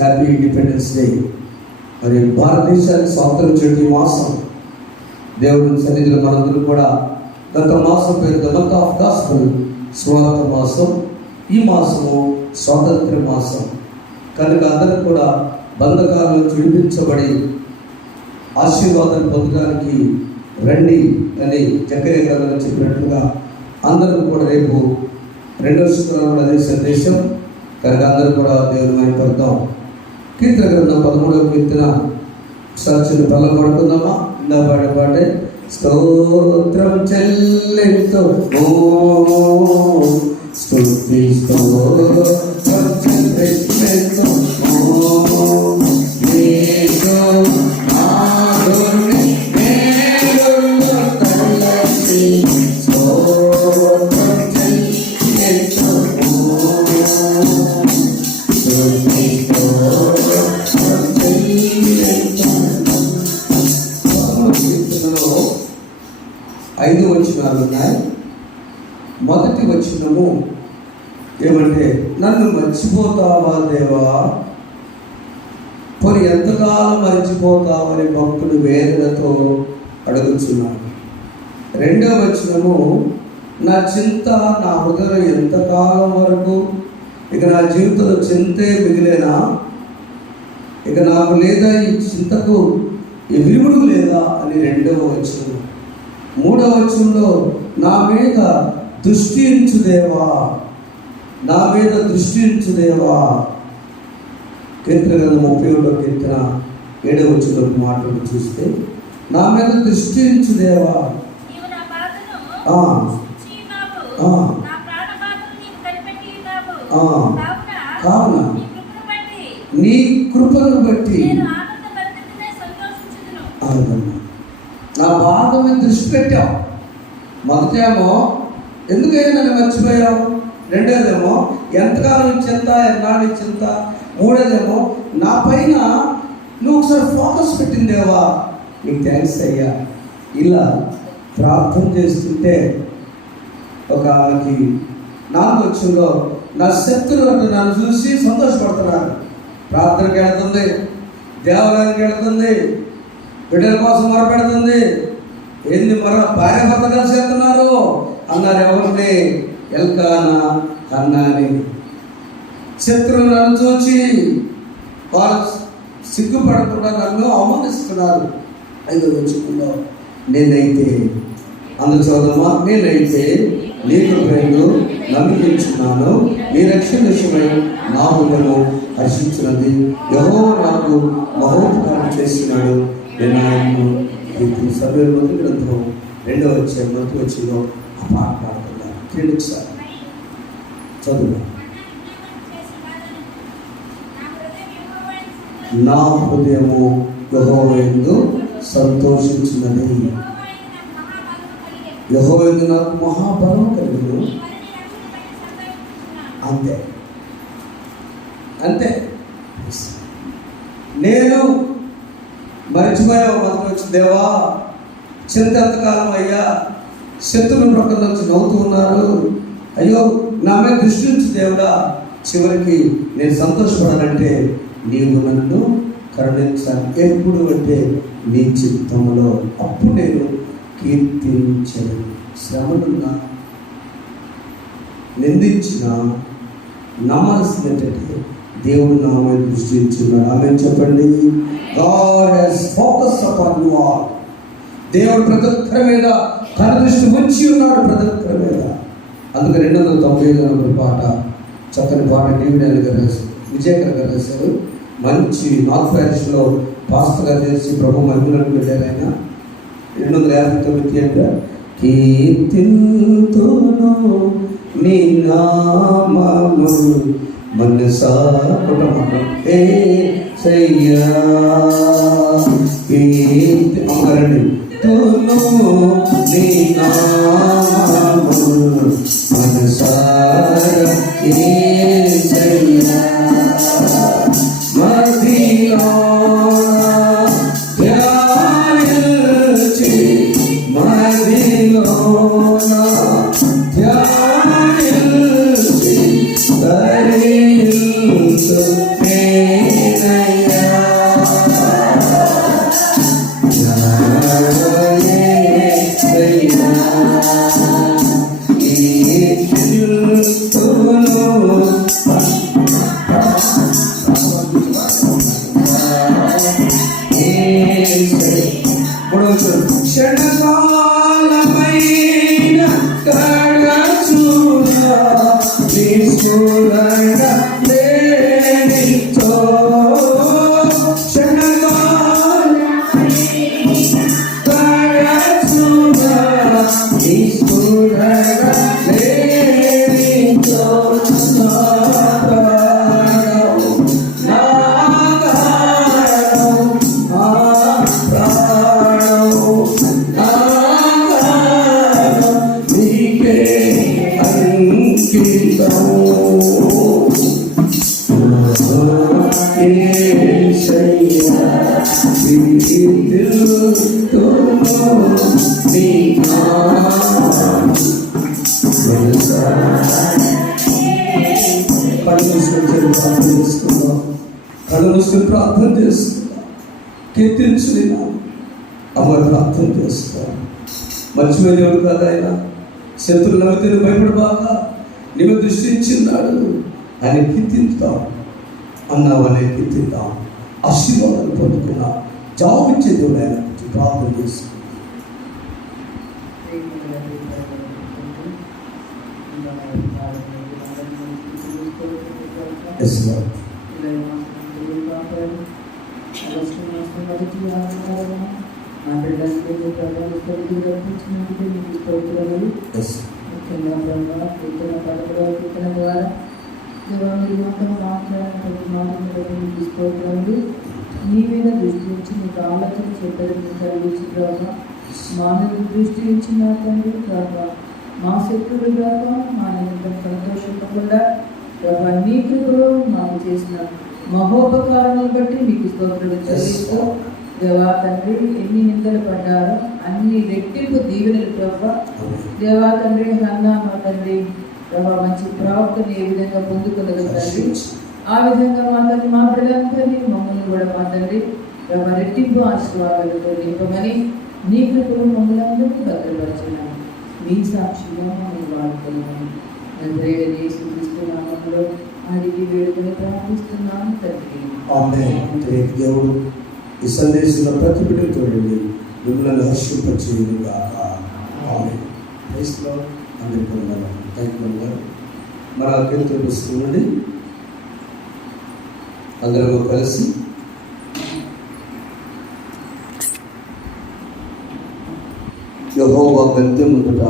Happy independence day. మరి భారతదేశానికి స్వాతంత్రం వచ్చే మాసం దేవుని సన్నిధిలో మనందరూ కూడా గత మాసం పేరు ద మంత్ ఆఫ్ గాస్పెల్, స్వార్థ మాసం. ఈ మాసము స్వాతంత్ర మాసం కనుక అందరూ కూడా బంధకాలను విడిపించబడి ఆశీర్వాదాలు పొందడానికి రండి అని జకర్యా గ్రంథంలో చెప్పినట్లుగా అందరూ కూడా రేపు రెండవ శుక్రవారం అదే సందేశం కనుక అందరూ కూడా దేవుని మైపడతాం. కీర్తన గ్రంథం 13వ కీర్తన సరచులు బలం పడుకుందామా? ఇందా పాటే స్తోత్రం చెల్లింతో స్తుతి స్తోత్రం చెల్లింతో ఐదు వచనాలు ఉన్నాయి. మొదటి వచనము ఏమంటే, నన్ను మర్చిపోతావా దేవా, పోనీ ఎంతకాలం మర్చిపోతావని భక్తుడు వేదనతో అడుగుచున్నాడు. రెండవ వచనము, నా చింత నా హృదయం ఎంతకాలం వరకు, ఇక నా జీవితంలో చింతే మిగిలేనా, ఇక నాకు లేదా ఈ చింతకు ఈ విరుగుడు లేదా అని రెండవ వచనం. మూడవ వచనంలో, నా మీద దృష్టి ఉంచుదేవా, నా మీద దృష్టి ఉంచుదేవా. కీర్తన గ్రంథం 31వ కీర్తన 7వ వచనం మాటలు చూస్తే, నా మీద దృష్టి ఉంచుదేవా. కావున నీ కృపను బట్టి నా బాధ మీద దృష్టి పెట్టావు. మొదటేమో ఎందుకైనా నన్ను మర్చిపోయావు, రెండోదేమో ఎంతకాలం చింత, ఎన్నాళ్ళు చింత, మూడోదేమో నా పైన నువ్వు ఒకసారి ఫోకస్ పెట్టిందేవా, నీకు థ్యాంక్స్ అయ్యా. ఇలా ప్రార్థన చేస్తుంటే ఒక ఆమెకి 4వ వచనంలో, నా శత్రువులు నన్ను చూసి సంతోషపడుతున్నారు, ప్రార్థనకి వెళుతుంది, దేవాలయానికి వెళుతుంది, బిడ్డల కోసం మొరపెడుతుంది. ఏంది భార్య భర్త కలిసి వెళ్తున్నారు అన్నారు. ఎవరిని? ఎల్కానా హన్నాని. శత్రువులు నన్ను చూచి వారు సిగ్గుపడకుండా నన్ను అవమానిస్తున్నారు. 5వ వచనంలో, నేనైతే అందరు చదువుమా, నేనైతే నీ కృపను నమ్మించున్నాను, నీ రక్షణ విషయమై నా హృదయము హర్షించినది. యెహోవా నాకు మహోపకారం చేస్తున్నాడు, నేను ఆయనను ప్రీతి. సమయంలో మొదటి గ్రంథం 2వ అధ్యాయం 1వ వచనంలో ఆ పాట పాడుతున్నారు. కేంద్ర సార్ చదువు. నా హృదయము యెహోవా యందు సంతోషించినది, యెహోవా యందు నాకు మహాబలం కలిగిను. అంతే అంతే. నేను మర్చిపోయావు, మొదటి వచ్చి దేవా చింత ఎంతకాలం అయ్యా, శత్రువుల ప్రక్కన నుంచి నవ్వుతూ ఉన్నారు, అయ్యో నా మీద దృష్టి నుంచి దేవుడా, చివరికి నేను సంతోషపడాలంటే నీవు నన్ను కరుణించాలి. ఎప్పుడు అంటే నీ చిత్తములో, అప్పుడు నేను కీర్తించను. శ్రమలున్నా నిందించిన నమ్మాల్సిందంటే దేవుడు నా మీద దృష్టి ఇచ్చున్నాడు. ఆమె చెప్పండి. God has focused upon you all. దేవుడు ప్రతి ఒక్కరి మీద తన దృష్టి ఉంచి ఉన్నాడు, ప్రతి ఒక్కరి మీద. అందుకే 295 పాట, చక్కని పాట డివిడల్ గారు రాశారు, విజయకర్ గారు రాశారు. మంచి నార్త్ ప్యారిష్లో పాస్టర్గా చేసి ప్రభు మహిమలను వెళ్ళారు ఆయన. 259 కీర్తింతును నీ నామము మనసా కుటుంబం యేసయ్యా, కీర్తింతును నీ నామము మనసా యేసయ్యా. కళ్ళు మూసుకుని ప్రార్థన చేస్తున్నా. కీర్తించున్నా అమ్మ ప్రార్థన చేస్తా. మర్చిపోయే దేవుడు కాదు ఆయన. శత్రువులు నవ్వుతే భయపడబాక నీవు దృష్టించున్నాడు. ఆయన కీర్తిద్దాం అన్నావనే కీర్తిద్దాం. ఆశీర్వాదాలు పొందుకున్న జాబిచ్చే దేవుడు ఆయన ప్రార్థన చేస్తున్నాం. నీ మీద దృష్టి ఉంచి నీకు ఆలోచన చెప్పడానికి కలిగించి ప్రభావ మా మీద దృష్టి ఉంచి నా తండ్రి ప్రభావ మా శత్రువులు ప్రభావ మా నిమిత్తం సంతోషపడకుండా ప్రభావ నీ కృపలో మాకు చేసిన మహోపకారములు బట్టి మీకు స్తోత్రాలు చెల్లిస్తూ దేవా తండ్రి ఎన్ని నిందలు పడ్డారో అన్ని రెట్టింపు దీవెనలు ప్రభావ దేవా తండ్రి హన్నా మా తండ్రి ప్రభావ మంచి ప్రవక్తను ఏ విధంగా పొందుకున్నది తండ్రి ఆ విధంగా మా తండ్రి మా పిల్లలందరినీ మమ్మల్ని కూడా మా తండ్రి ప్రభావ రెట్టింపు ఆశీర్వాదాలతో నింపమని నీ కృపలో మమ్మల్ని అందరినీ భద్రపరచున్నాను. మీ సాక్షిగా మమ్మల్ని వాడుతున్నాను. నామంలో అడిగి వేడుకొని ప్రార్థిస్తున్నాను తండ్రి. ఆమేన్. దేవుడు ఈ సందేశంలో ప్రతి బిడ్డతో మిమ్మల్ని హర్షింపచేయుగాక. ఆమేన్. Praise the lord. అందరికీ వందనాలు. థాంక్యూ. మన కీర్తన పుస్తకం నుండి అందరూ కలిసి యెహోవా గద్దె ముందుట